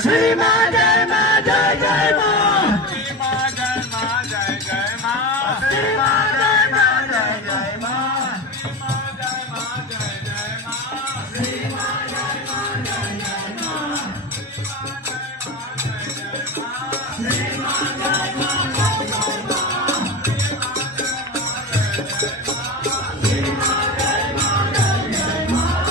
શ્રી માં જય જય માં શ્રી માં જય માં જય જય માં શ્રી માં જય જય માં શ્રી માં જય માં જય જય માં શ્રી માં જય જય માં શ્રી માં જય શ્રી માં જય માં જય જય માં